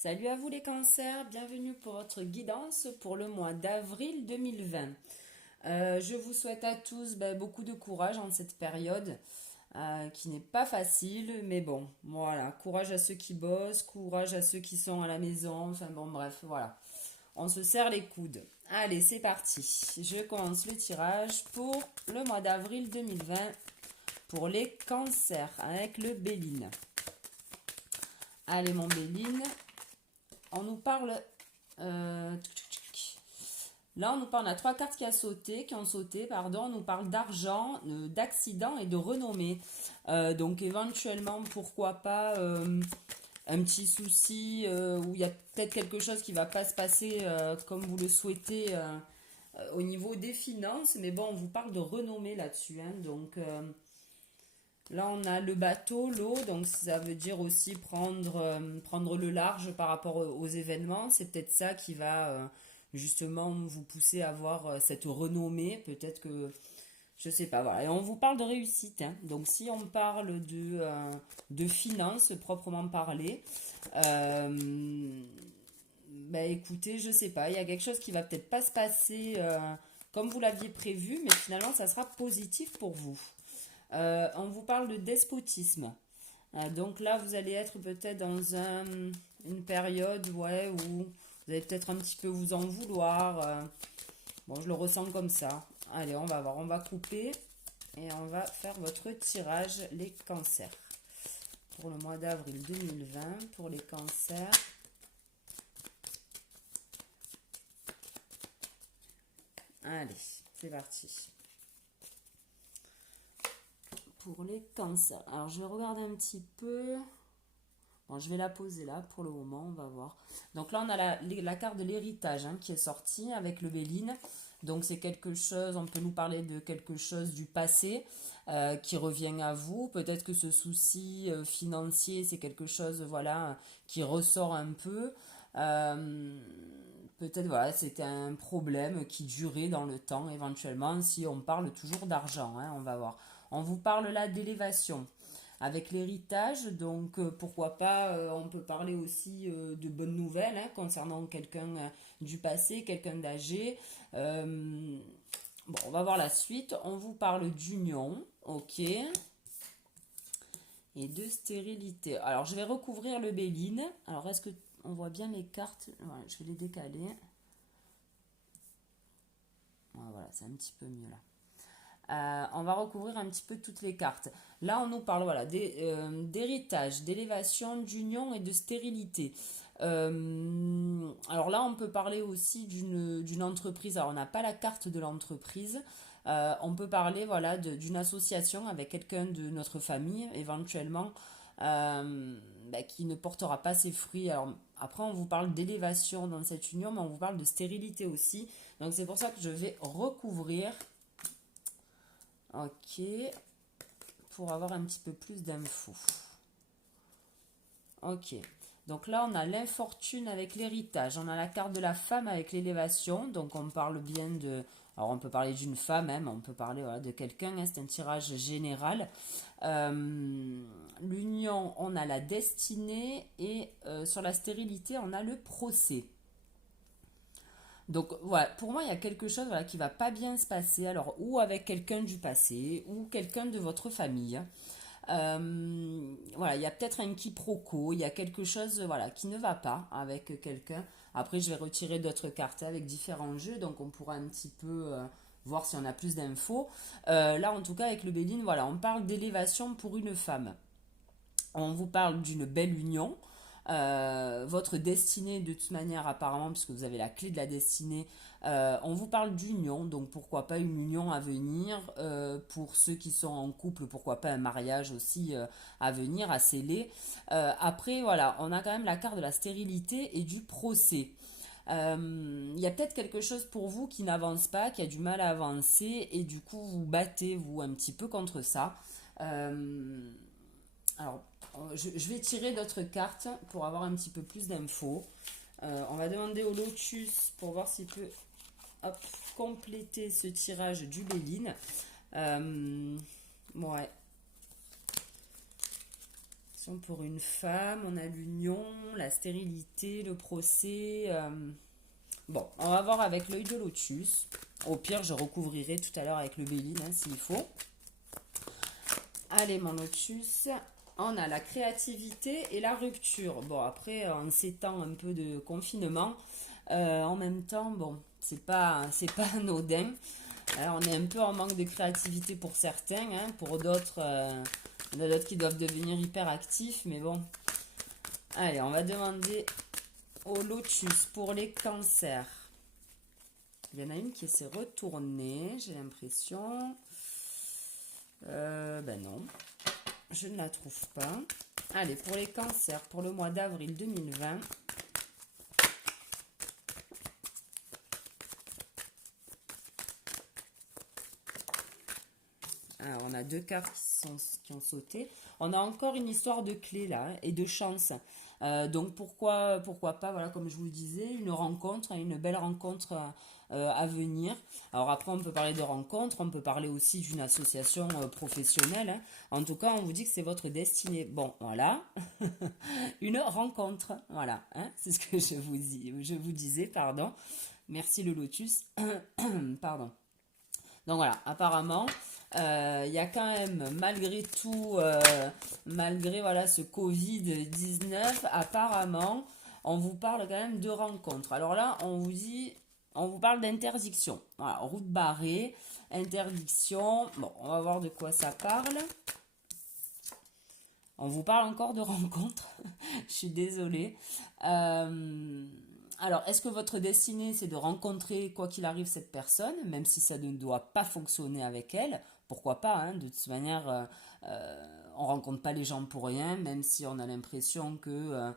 Salut à vous les cancers, bienvenue pour votre guidance pour le mois d'avril 2020. Je vous souhaite à tous beaucoup de courage en cette période qui n'est pas facile, mais bon, voilà, courage à ceux qui bossent, courage à ceux qui sont à la maison, enfin bon, bref, voilà, on se serre les coudes. Allez, c'est parti, je commence le tirage pour le mois d'avril 2020 pour les cancers avec le Béline. Allez mon Béline, on nous parle. euh, Là, on nous parle, on a trois cartes qui ont sauté, pardon. On nous parle d'argent, d'accident et de renommée. Donc, éventuellement, pourquoi pas un petit souci où il y a peut-être quelque chose qui va pas se passer comme vous le souhaitez au niveau des finances. Mais bon, on vous parle de renommée là-dessus, hein. Donc, là, on a le bateau, l'eau, donc ça veut dire aussi prendre le large par rapport aux événements. C'est peut-être ça qui va justement vous pousser à avoir cette renommée. Peut-être que, je sais pas, voilà. Et on vous parle de réussite, hein. Donc si on parle de finances proprement parler, bah écoutez, je sais pas, il y a quelque chose qui va peut-être pas se passer comme vous l'aviez prévu, mais finalement ça sera positif pour vous. On vous parle de despotisme. Donc là, vous allez être peut-être dans une période ouais, où vous allez peut-être un petit peu vous en vouloir. Bon, je le ressens comme ça. Allez, on va voir. On va couper et on va faire votre tirage, les cancers. Pour le mois d'avril 2020, pour les cancers. Allez, c'est parti. Pour les cancers. Alors, je vais regarder un petit peu. Bon, je vais la poser là pour le moment, on va voir. Donc là, on a la carte de l'héritage hein, qui est sortie avec le Béline. Donc c'est quelque chose, on peut nous parler de quelque chose du passé qui revient à vous. Peut-être que ce souci financier, c'est quelque chose voilà, qui ressort un peu. Euh, Peut-être voilà, c'était un problème qui durait dans le temps éventuellement si on parle toujours d'argent. Hein, on va voir. On vous parle là d'élévation avec l'héritage. Donc pourquoi pas, on peut parler aussi de bonnes nouvelles hein, concernant quelqu'un du passé, quelqu'un d'âgé. Euh, bon, on va voir la suite. On vous parle d'union, ok, et de stérilité. Alors je vais recouvrir le Béline. Alors est-ce que on voit bien mes cartes? Voilà, je vais les décaler. Voilà, c'est un petit peu mieux là. On va recouvrir un petit peu toutes les cartes. Là, on nous parle voilà, d'héritage, d'élévation, d'union et de stérilité. Alors là, on peut parler aussi d'une entreprise. Alors, on n'a pas la carte de l'entreprise. On peut parler voilà, d'une association avec quelqu'un de notre famille, éventuellement, qui ne portera pas ses fruits. Alors, après, on vous parle d'élévation dans cette union, mais on vous parle de stérilité aussi. Donc, c'est pour ça que je vais recouvrir. Ok, pour avoir un petit peu plus d'infos. Ok, donc là on a l'infortune avec l'héritage, on a la carte de la femme avec l'élévation, donc on parle bien de... Alors on peut parler d'une femme même, on peut parler voilà, de quelqu'un, hein, c'est un tirage général. L'union, on a la destinée et sur la stérilité, on a le procès. Donc voilà, pour moi, il y a quelque chose voilà, qui va pas bien se passer. Alors, ou avec quelqu'un du passé, ou quelqu'un de votre famille. Voilà, il y a peut-être un quiproquo, il y a quelque chose voilà, qui ne va pas avec quelqu'un. Après, je vais retirer d'autres cartes avec différents jeux, donc on pourra un petit peu voir si on a plus d'infos. Là, en tout cas, avec le Béline, voilà, on parle d'élévation pour une femme. On vous parle d'une belle union. Votre destinée, de toute manière, apparemment, puisque vous avez la clé de la destinée, on vous parle d'union, donc pourquoi pas une union à venir. Pour ceux qui sont en couple, pourquoi pas un mariage aussi à venir, à sceller. Après, voilà, on a quand même la carte de la stérilité et du procès. Il y a peut-être quelque chose pour vous qui n'avance pas, qui a du mal à avancer, et du coup, vous battez, vous, un petit peu contre ça. Euh, alors, je vais tirer d'autres cartes pour avoir un petit peu plus d'infos. On va demander au Lotus pour voir s'il peut hop, compléter ce tirage du Béline. Ouais, Attention, pour une femme, on a l'union, la stérilité, le procès. Bon, on va voir avec l'œil de lotus. Au pire, je recouvrirai tout à l'heure avec le béline, hein, s'il faut. Allez, mon lotus. On a la créativité et la rupture. Bon, après, en ces temps un peu de confinement, en même temps, bon, c'est pas anodin. On est un peu en manque de créativité pour certains, hein, pour d'autres, il y en a d'autres qui doivent devenir hyper actifs, mais bon. Allez, on va demander au lotus pour les cancers. Il y en a une qui s'est retournée, j'ai l'impression. Ben non, je ne la trouve pas. Allez, pour les cancers, pour le mois d'avril 2020. Alors, on a deux cartes qui ont sauté. On a encore une histoire de clé là, hein, et de chance. Donc pourquoi pas, voilà, comme je vous le disais, une rencontre, une belle rencontre à venir. Alors après, on peut parler de rencontre, on peut parler aussi d'une association professionnelle, hein. En tout cas, on vous dit que c'est votre destinée. Bon, voilà, une rencontre, voilà, hein, c'est ce que je vous disais, pardon. Merci le lotus, pardon. Donc voilà, apparemment, il y a quand même, malgré tout, malgré voilà, ce Covid-19, apparemment, on vous parle quand même de rencontres. Alors là, on vous parle d'interdiction. Voilà, route barrée, interdiction. Bon, on va voir de quoi ça parle. On vous parle encore de rencontres. Je suis désolée. Alors, est-ce que votre destinée, c'est de rencontrer, quoi qu'il arrive, cette personne, même si ça ne doit pas fonctionner avec elle? Pourquoi pas, hein, de toute manière, on rencontre pas les gens pour rien, même si on a l'impression que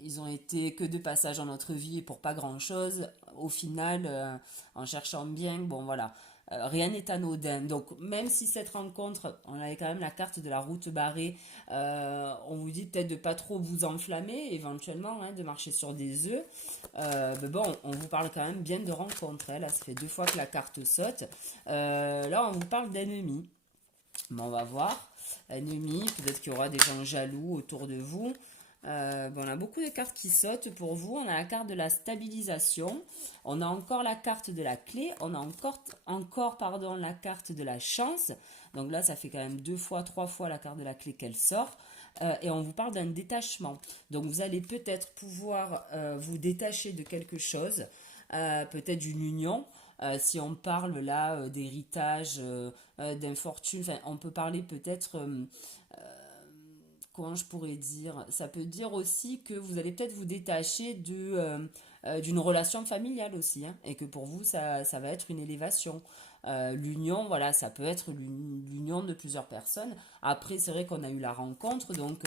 ils ont été que de passage dans notre vie et pour pas grand-chose. Au final, en cherchant bien, bon voilà, rien n'est anodin. Donc même si cette rencontre, on avait quand même la carte de la route barrée, on vous dit peut-être de pas trop vous enflammer, éventuellement, hein, de marcher sur des œufs. Mais bon, on vous parle quand même bien de rencontre, hein. Là, ça fait 2 fois que la carte saute. Là, on vous parle d'ennemis. Bon, on va voir. Ennemis, peut-être qu'il y aura des gens jaloux autour de vous. Bon, on a beaucoup de cartes qui sautent pour vous. On a la carte de la stabilisation. On a encore la carte de la clé. On a encore pardon, la carte de la chance. Donc là, ça fait quand même 2 fois, 3 fois la carte de la clé qu'elle sort. Et on vous parle d'un détachement. Donc vous allez peut-être pouvoir vous détacher de quelque chose, peut-être d'une union. Si on parle là d'héritage, d'infortune, enfin, on peut parler peut-être, comment je pourrais dire, ça peut dire aussi que vous allez peut-être vous détacher d'une relation familiale aussi, hein, et que pour vous, ça va être une élévation. L'union, voilà, ça peut être l'union de plusieurs personnes. Après, c'est vrai qu'on a eu la rencontre, donc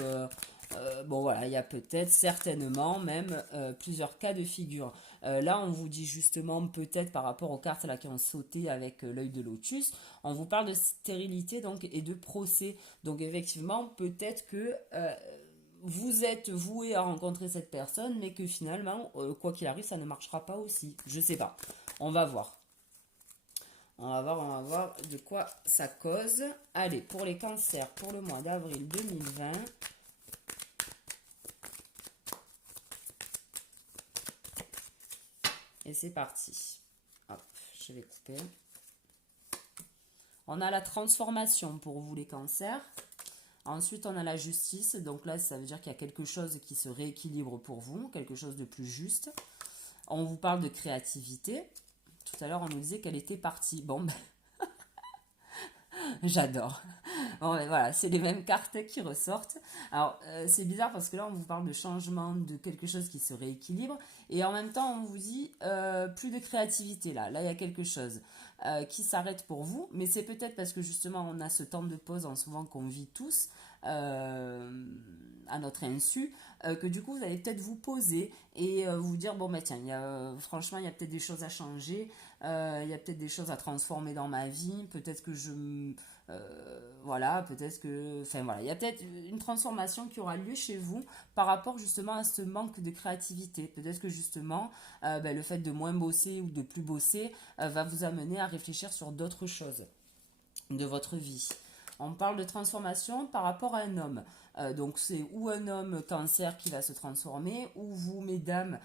bon voilà, il y a peut-être certainement même plusieurs cas de figure. Là, on vous dit justement peut-être par rapport aux cartes là qui ont sauté avec l'œil de lotus, on vous parle de stérilité donc et de procès. Donc effectivement, peut-être que vous êtes voué à rencontrer cette personne, mais que finalement, quoi qu'il arrive, ça ne marchera pas aussi. Je sais pas. On va voir. On va voir de quoi ça cause. Allez, pour les cancers, pour le mois d'avril 2020. Et c'est parti. Hop, je vais couper. On a la transformation pour vous les cancers. Ensuite, on a la justice. Donc là, ça veut dire qu'il y a quelque chose qui se rééquilibre pour vous, quelque chose de plus juste. On vous parle de créativité. Tout à l'heure, on nous disait qu'elle était partie. Bon, ben, j'adore. Bon, ben voilà, c'est les mêmes cartes qui ressortent. Alors, c'est bizarre parce que là, on vous parle de changement, de quelque chose qui se rééquilibre. Et en même temps, on vous dit plus de créativité là. Là, il y a quelque chose qui s'arrête pour vous. Mais c'est peut-être parce que justement, on a ce temps de pause en ce moment qu'on vit tous à notre insu, que du coup, vous allez peut-être vous poser et vous dire, bon, bah tiens, franchement, il y a peut-être des choses à changer. Il y a peut-être des choses à transformer dans ma vie. Peut-être que voilà, peut-être que, enfin voilà, il y a peut-être une transformation qui aura lieu chez vous par rapport justement à ce manque de créativité. Peut-être que justement, le fait de moins bosser ou de plus bosser va vous amener à réfléchir sur d'autres choses de votre vie. On parle de transformation par rapport à un homme. Donc c'est ou un homme cancer qui va se transformer, ou vous, mesdames,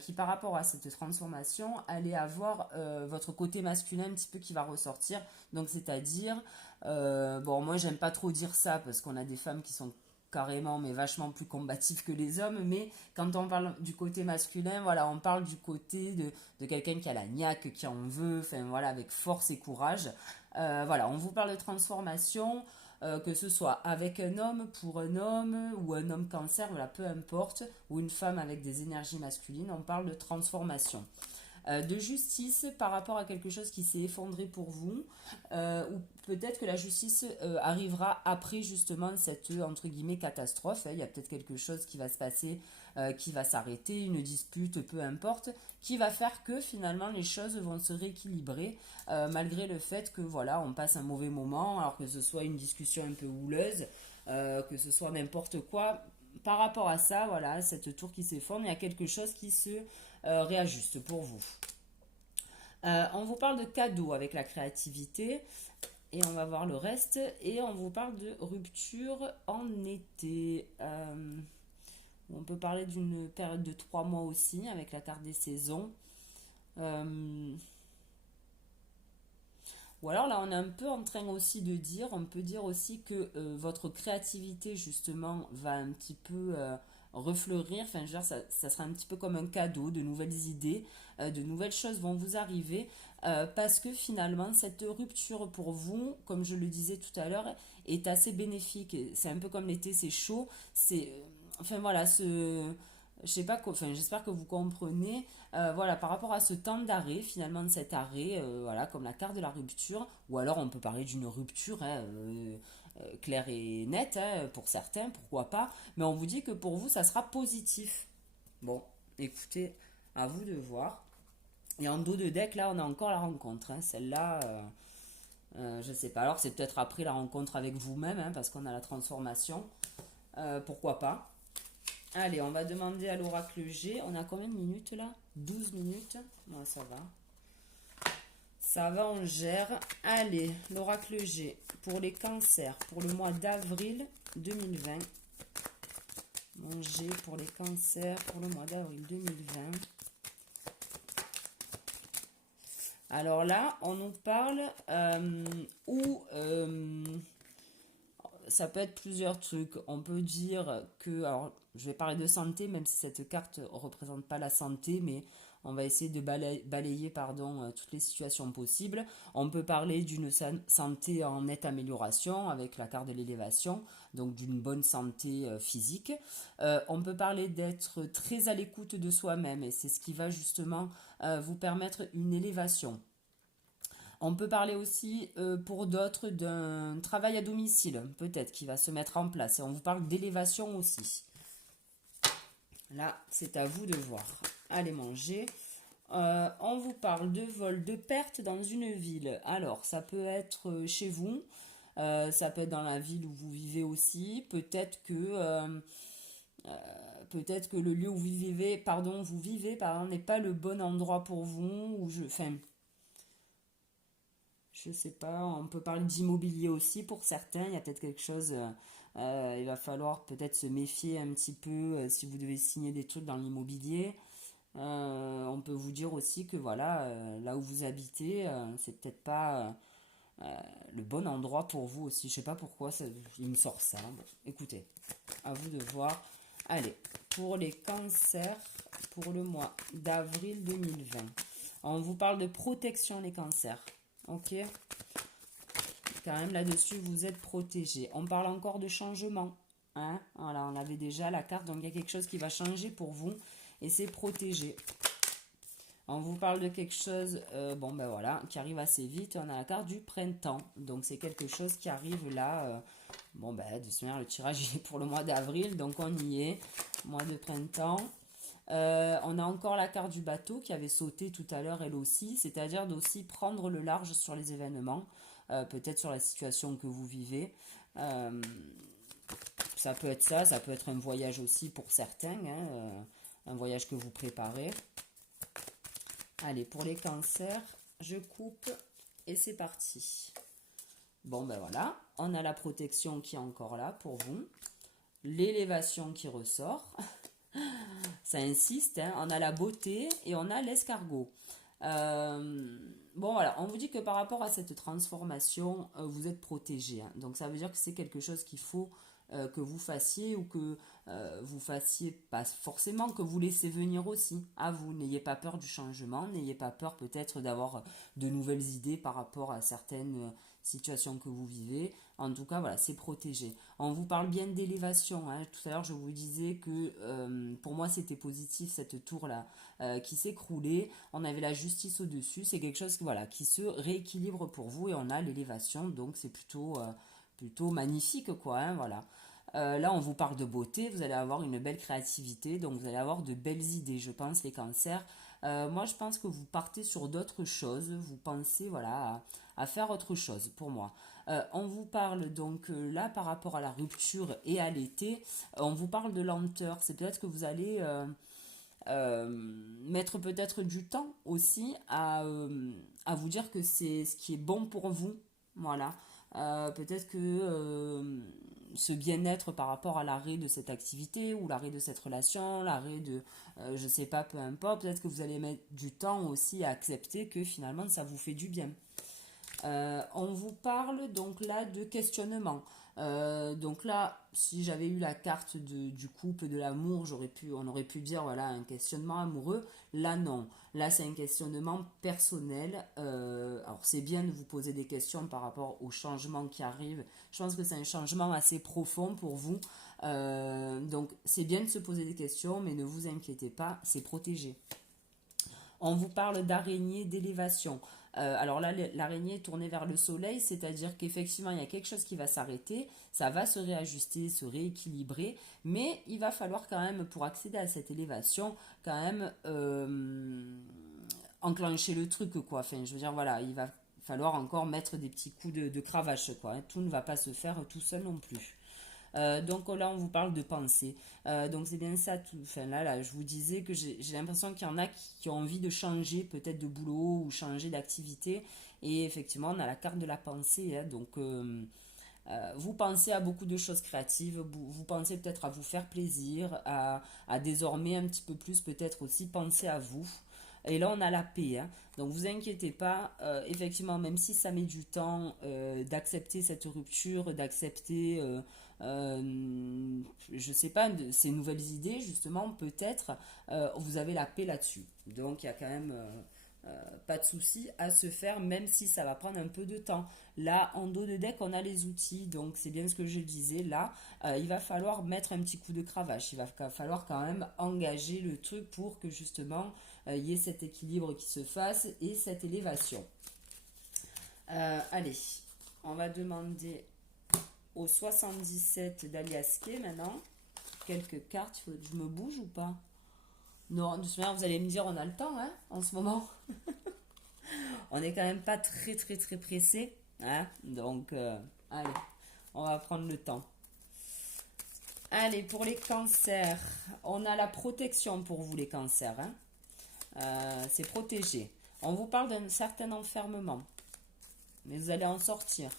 qui par rapport à cette transformation, allez avoir votre côté masculin un petit peu qui va ressortir. Donc c'est-à-dire, bon moi j'aime pas trop dire ça parce qu'on a des femmes qui sont carrément mais vachement plus combatives que les hommes, mais quand on parle du côté masculin, voilà, on parle du côté de quelqu'un qui a la niaque, qui en veut, enfin voilà, avec force et courage. Voilà, on vous parle de transformation, que ce soit avec un homme, pour un homme, ou un homme cancer, voilà, peu importe, ou une femme avec des énergies masculines, on parle de transformation. De justice par rapport à quelque chose qui s'est effondré pour vous, ou peut-être que la justice arrivera après justement cette entre guillemets catastrophe. Il y a peut-être quelque chose qui va se passer, qui va s'arrêter, une dispute, peu importe, qui va faire que finalement les choses vont se rééquilibrer, malgré le fait que voilà, on passe un mauvais moment, alors que ce soit une discussion un peu houleuse, que ce soit n'importe quoi. Par rapport à ça, voilà, cette tour qui s'effondre, il y a quelque chose qui se réajuste pour vous. On vous parle de cadeaux avec la créativité et on va voir le reste. Et on vous parle de rupture en été. On peut parler d'une période de 3 mois aussi avec la carte des saisons. Ou alors là, on est un peu en train aussi de dire, on peut dire aussi que votre créativité justement va un petit peu refleurir. Enfin, je veux dire, ça sera un petit peu comme un cadeau, de nouvelles idées, de nouvelles choses vont vous arriver parce que finalement, cette rupture pour vous, comme je le disais tout à l'heure, est assez bénéfique. C'est un peu comme l'été, c'est chaud. Enfin voilà, je sais pas, enfin, j'espère que vous comprenez. Voilà, par rapport à ce temps d'arrêt, finalement, de cet arrêt, voilà, comme la carte de la rupture, ou alors on peut parler d'une rupture hein, claire et nette, hein, pour certains, pourquoi pas, mais on vous dit que pour vous, ça sera positif. Bon, écoutez, à vous de voir. Et en dos de deck, là, on a encore la rencontre. Hein. Celle-là, je sais pas. Alors, c'est peut-être après la rencontre avec vous-même, hein, parce qu'on a la transformation. Pourquoi pas. Allez, on va demander à l'oracle G. On a combien de minutes là? 12 minutes. Ouais, ça va. Ça va, on gère. Allez, l'oracle G pour les cancers pour le mois d'avril 2020. Mon G pour les cancers pour le mois d'avril 2020. Alors là, on nous parle ça peut être plusieurs trucs. On peut dire que, alors je vais parler de santé, même si cette carte ne représente pas la santé, mais on va essayer de balayer pardon, toutes les situations possibles. On peut parler d'une santé en nette amélioration avec la carte de l'élévation, donc d'une bonne santé physique. On peut parler d'être très à l'écoute de soi-même et c'est ce qui va justement vous permettre une élévation. On peut parler aussi pour d'autres d'un travail à domicile, peut-être, qui va se mettre en place. Et on vous parle d'élévation aussi. Là, c'est à vous de voir. Allez manger. On vous parle de vol, de perte dans une ville. Alors, ça peut être chez vous. Ça peut être dans la ville où vous vivez aussi. Peut-être que le lieu où vous vivez, n'est pas le bon endroit pour vous. Enfin, je sais pas, on peut parler d'immobilier aussi pour certains. Il y a peut-être quelque chose, il va falloir peut-être se méfier un petit peu si vous devez signer des trucs dans l'immobilier. On peut vous dire aussi que voilà, là où vous habitez, c'est peut-être pas le bon endroit pour vous aussi. Je sais pas pourquoi il me sort ça. Bon, écoutez, à vous de voir. Allez, pour les cancers, pour le mois d'avril 2020, on vous parle de protection les cancers. Ok, quand même là-dessus vous êtes protégé. On parle encore de changement, hein. Voilà, on avait déjà la carte, donc il y a quelque chose qui va changer pour vous et c'est protégé. On vous parle de quelque chose, bon ben voilà, qui arrive assez vite. On a la carte du printemps, donc c'est quelque chose qui arrive là. Bon ben de toute manière le tirage il est pour le mois d'avril, donc on y est, mois de printemps. On a encore la carte du bateau qui avait sauté tout à l'heure elle aussi, c'est-à-dire d'aussi prendre le large sur les événements, peut-être sur la situation que vous vivez. Ça peut être ça peut être un voyage aussi pour certains, hein, un voyage que vous préparez. Allez, pour les cancers, je coupe et c'est parti. Bon ben voilà, on a la protection qui est encore là pour vous. l'élévation qui ressort. Ça insiste, hein. On a la beauté et on a l'escargot. Bon voilà, on vous dit que par rapport à cette transformation, vous êtes protégé, hein. Donc ça veut dire que c'est quelque chose qu'il faut que vous fassiez ou que vous fassiez pas forcément, que vous laissez venir aussi à vous. N'ayez pas peur du changement, n'ayez pas peur peut-être d'avoir de nouvelles idées par rapport à certaines situations que vous vivez. En tout cas, voilà, c'est protégé. On vous parle bien d'élévation, hein. Tout à l'heure, je vous disais que pour moi, c'était positif cette tour-là qui s'écroulait. On avait la justice au-dessus. C'est quelque chose voilà, qui se rééquilibre pour vous et on a l'élévation. Donc, c'est plutôt magnifique, quoi, hein, voilà. Là, on vous parle de beauté, vous allez avoir une belle créativité, donc vous allez avoir de belles idées, je pense, les cancers. Moi, je pense que vous partez sur d'autres choses, vous pensez, voilà, à faire autre chose, pour moi. On vous parle donc là, par rapport à la rupture et à l'été, on vous parle de lenteur. C'est peut-être que vous allez mettre peut-être du temps aussi à vous dire que c'est ce qui est bon pour vous. Voilà. Peut-être que ce bien-être par rapport à l'arrêt de cette activité ou l'arrêt de cette relation, l'arrêt de, je sais pas, peu importe, peut-être que vous allez mettre du temps aussi à accepter que finalement ça vous fait du bien. On vous parle donc là de questionnement. Donc là, si j'avais eu la carte du couple, de l'amour, on aurait pu dire voilà un questionnement amoureux. Là non, là c'est un questionnement personnel. Alors c'est bien de vous poser des questions par rapport aux changements qui arrivent. Je pense que c'est un changement assez profond pour vous. Donc c'est bien de se poser des questions, mais ne vous inquiétez pas, c'est protégé. On vous parle d'araignée d'élévation. Alors là, l'araignée est tournée vers le soleil, c'est-à-dire qu'effectivement, il y a quelque chose qui va s'arrêter, ça va se réajuster, se rééquilibrer, mais il va falloir quand même, pour accéder à cette élévation, quand même enclencher le truc, quoi. Enfin, je veux dire, voilà, il va falloir encore mettre des petits coups de cravache, quoi, hein. Tout ne va pas se faire tout seul non plus. Donc là, on vous parle de pensée. Donc c'est bien ça. Enfin là, je vous disais que j'ai l'impression qu'il y en a qui ont envie de changer peut-être de boulot ou changer d'activité. Et effectivement, on a la carte de la pensée, hein. Donc vous pensez à beaucoup de choses créatives. Vous pensez peut-être à vous faire plaisir, à désormais un petit peu plus peut-être aussi penser à vous. Et là, on a la paix, hein. Donc, vous inquiétez pas. Effectivement, même si ça met du temps d'accepter cette rupture, d'accepter, je sais pas, ces nouvelles idées, justement, peut-être, vous avez la paix là-dessus. Donc, il y a quand même pas de souci à se faire, même si ça va prendre un peu de temps. Là, en dos de deck, on a les outils, donc c'est bien ce que je disais. Là, il va falloir mettre un petit coup de cravache. Il va falloir quand même engager le truc pour que justement il y ait cet équilibre qui se fasse et cette élévation. Allez, on va demander au 77 d'Aliaské maintenant quelques cartes. Il faut que je me bouge ou pas? Non, de toute manière, vous allez me dire, on a le temps, hein, en ce moment. On n'est quand même pas très, très, très pressé, hein. Donc, allez, on va prendre le temps. Allez, pour les cancers, on a la protection pour vous, les cancers, hein. C'est protégé. On vous parle d'un certain enfermement, mais vous allez en sortir.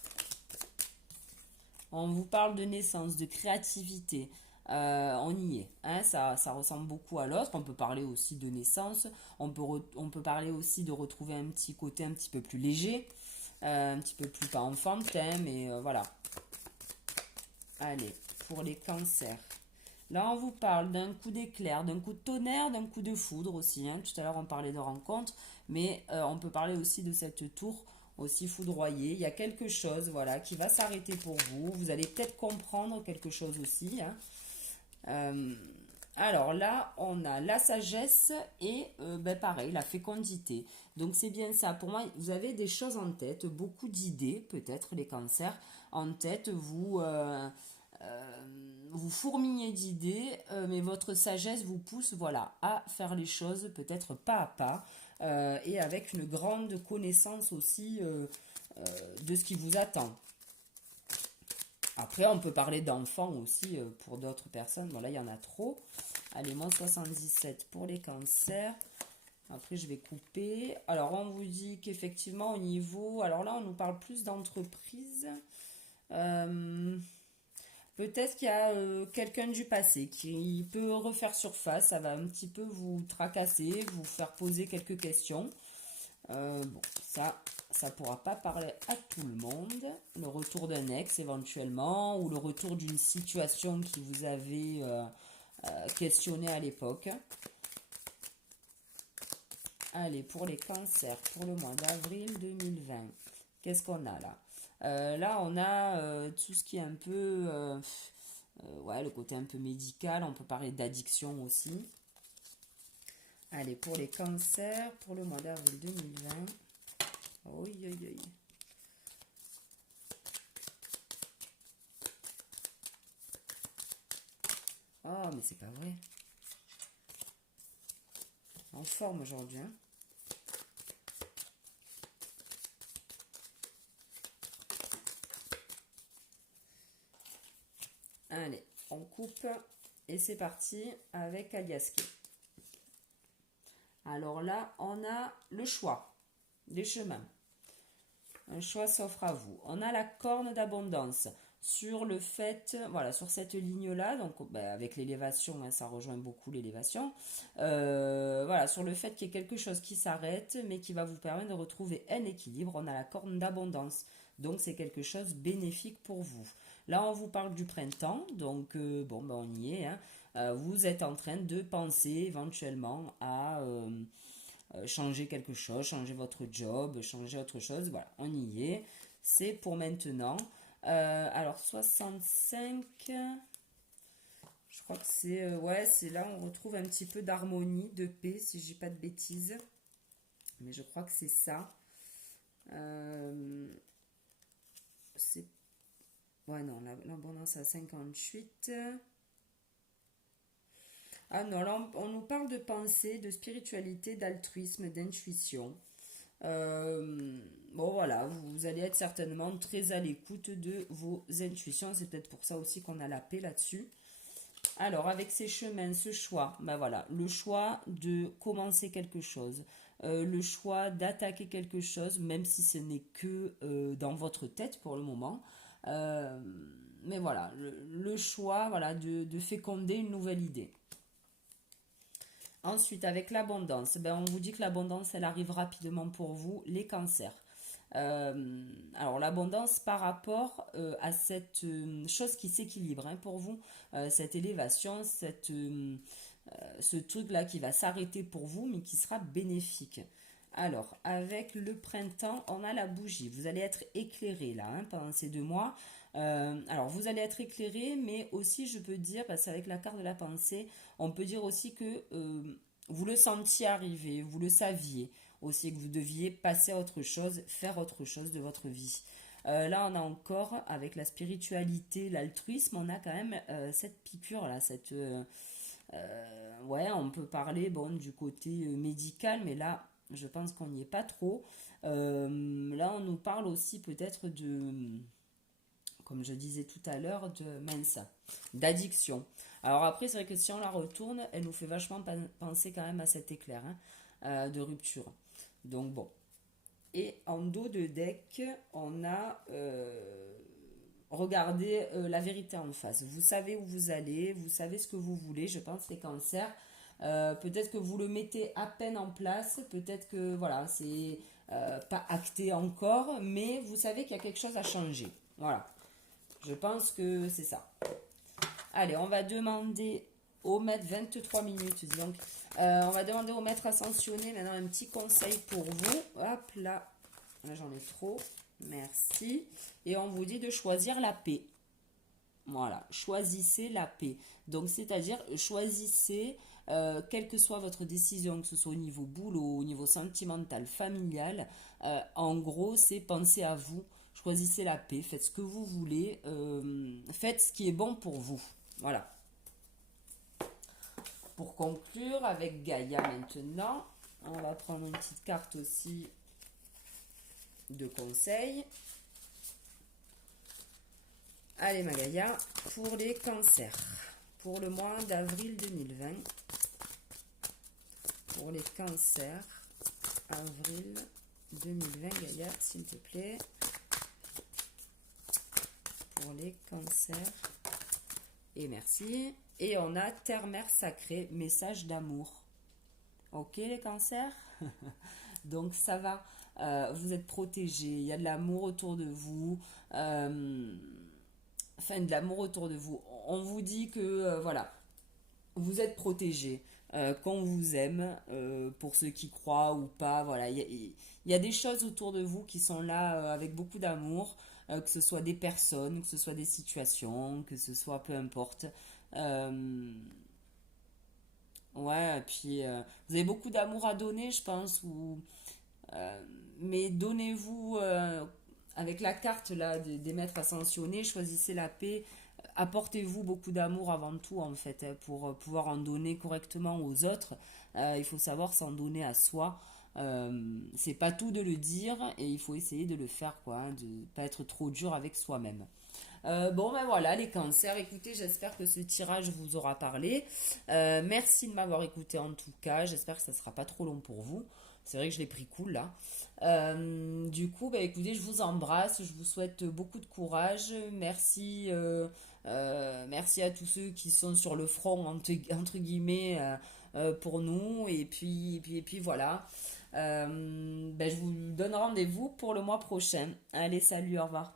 On vous parle de naissance, de créativité. On y est, hein, ça ressemble beaucoup à l'autre. On peut parler aussi de naissance. On peut parler aussi de retrouver un petit côté un petit peu plus léger, un petit peu plus pas enfantin, mais voilà. Allez, pour les cancers. Là, on vous parle d'un coup d'éclair, d'un coup de tonnerre, d'un coup de foudre aussi, hein. Tout à l'heure, on parlait de rencontre, mais on peut parler aussi de cette tour aussi foudroyée. Il y a quelque chose, voilà, qui va s'arrêter pour vous. Vous allez peut-être comprendre quelque chose aussi, hein. Alors là, on a la sagesse et pareil, la fécondité. Donc c'est bien ça. Pour moi, vous avez des choses en tête, beaucoup d'idées, peut-être les cancers en tête. Vous fourmillez d'idées, mais votre sagesse vous pousse, voilà, à faire les choses peut-être pas à pas et avec une grande connaissance aussi de ce qui vous attend. Après, on peut parler d'enfants aussi pour d'autres personnes. Bon, là, il y en a trop. Allez, moins 77 pour les cancers. Après, je vais couper. Alors, on vous dit qu'effectivement, au niveau... Alors là, on nous parle plus d'entreprise. Peut-être qu'il y a quelqu'un du passé qui peut refaire surface, ça va un petit peu vous tracasser, vous faire poser quelques questions. Bon, ça pourra pas parler à tout le monde. Le retour d'un ex éventuellement, ou le retour d'une situation qui vous avait questionné à l'époque. Allez, pour les cancers, pour le mois d'avril 2020, qu'est-ce qu'on a là? Là, on a tout ce qui est un peu, ouais, le côté un peu médical. On peut parler d'addiction aussi. Allez, pour les cancers, pour le mois d'avril 2020. Oui, oui, oui. Oh, mais c'est pas vrai. En forme aujourd'hui, hein. Allez, on coupe et c'est parti avec Aliaski. Alors là, on a le choix des chemins. Un choix s'offre à vous. On a la corne d'abondance sur le fait, voilà, sur cette ligne-là, donc ben, avec l'élévation, hein, ça rejoint beaucoup l'élévation. Voilà, sur le fait qu'il y ait quelque chose qui s'arrête, mais qui va vous permettre de retrouver un équilibre. On a la corne d'abondance, donc c'est quelque chose de bénéfique pour vous. Là, on vous parle du printemps, donc bon, ben, on y est. Hein. Vous êtes en train de penser éventuellement à changer quelque chose, changer votre job, changer autre chose. Voilà, on y est. C'est pour maintenant. Alors 65, je crois que c'est ouais, c'est là on retrouve un petit peu d'harmonie, de paix, si je dis pas de bêtises. Mais je crois que c'est ça. C'est ouais non, l'abondance à 58. Ah non, là on nous parle de pensée, de spiritualité, d'altruisme, d'intuition. Bon voilà, vous allez être certainement très à l'écoute de vos intuitions. C'est peut-être pour ça aussi qu'on a la paix là-dessus. Alors avec ces chemins, ce choix, ben voilà, le choix de commencer quelque chose, le choix d'attaquer quelque chose, même si ce n'est que dans votre tête pour le moment. Euh, mais voilà, le choix voilà, de féconder une nouvelle idée. Ensuite, avec l'abondance, ben, on vous dit que l'abondance, elle arrive rapidement pour vous, les cancers. Alors l'abondance par rapport à cette chose qui s'équilibre hein, pour vous, cette élévation, ce truc-là qui va s'arrêter pour vous, mais qui sera bénéfique. Alors, avec le printemps, on a la bougie. Vous allez être éclairé là hein, pendant ces 2 mois. Alors, vous allez être éclairé, mais aussi, je peux dire, parce qu'avec la carte de la pensée, on peut dire aussi que vous le sentiez arriver, vous le saviez aussi que vous deviez passer à autre chose, faire autre chose de votre vie. Là, on a encore, avec la spiritualité, l'altruisme, on a quand même cette piqûre-là, ouais, on peut parler bon, du côté médical, mais là, je pense qu'on n'y est pas trop. Là, on nous parle aussi peut-être de, comme je disais tout à l'heure, de mince, d'addiction. Alors après, c'est vrai que si on la retourne, elle nous fait vachement penser quand même à cet éclair hein, de rupture. Donc bon. Et en dos de deck, on a regardé la vérité en face. Vous savez où vous allez, vous savez ce que vous voulez, je pense, les cancers. Peut-être que vous le mettez à peine en place, peut-être que voilà, c'est pas acté encore, mais vous savez qu'il y a quelque chose à changer. Voilà, je pense que c'est ça. Allez, on va demander au maître 23 minutes. Donc, on va demander au maître ascensionné maintenant un petit conseil pour vous. Hop là, là j'en ai trop. Merci. Et on vous dit de choisir la paix. Voilà, choisissez la paix. Donc, c'est-à-dire, choisissez, quelle que soit votre décision, que ce soit au niveau boulot, au niveau sentimental, familial, en gros, c'est penser à vous. Choisissez la paix, faites ce que vous voulez, faites ce qui est bon pour vous. Voilà. Pour conclure avec Gaïa maintenant, on va prendre une petite carte aussi de conseil. Allez ma Gaïa, pour les cancers, pour le mois d'avril 2020, pour les cancers, avril 2020, Gaïa, s'il te plaît, pour les cancers, Et merci. Et on a Terre-Mère Sacrée, message d'amour. Ok les cancers? Donc ça va. Vous êtes protégés, il y a de l'amour autour de vous. Euh, enfin, de l'amour autour de vous. On vous dit que, voilà, vous êtes protégés, qu'on vous aime, pour ceux qui croient ou pas. Voilà, il y a des choses autour de vous qui sont là, avec beaucoup d'amour, que ce soit des personnes, que ce soit des situations, que ce soit peu importe. Euh, ouais, et puis vous avez beaucoup d'amour à donner, je pense, euh, mais donnez-vous, avec la carte là des maîtres ascensionnés, choisissez la paix, apportez-vous beaucoup d'amour avant tout en fait, pour pouvoir en donner correctement aux autres. Il faut savoir s'en donner à soi. C'est pas tout de le dire et il faut essayer de le faire quoi, hein, de pas être trop dur avec soi-même. Bon ben voilà les cancers, écoutez, j'espère que ce tirage vous aura parlé. Merci de m'avoir écouté en tout cas, j'espère que ça sera pas trop long pour vous. C'est vrai que je l'ai pris cool là. Du coup, bah, écoutez, je vous embrasse, je vous souhaite beaucoup de courage. Merci, merci à tous ceux qui sont sur le front entre guillemets, pour nous. Et puis voilà. Ben, je vous donne rendez-vous pour le mois prochain. Allez, salut, au revoir.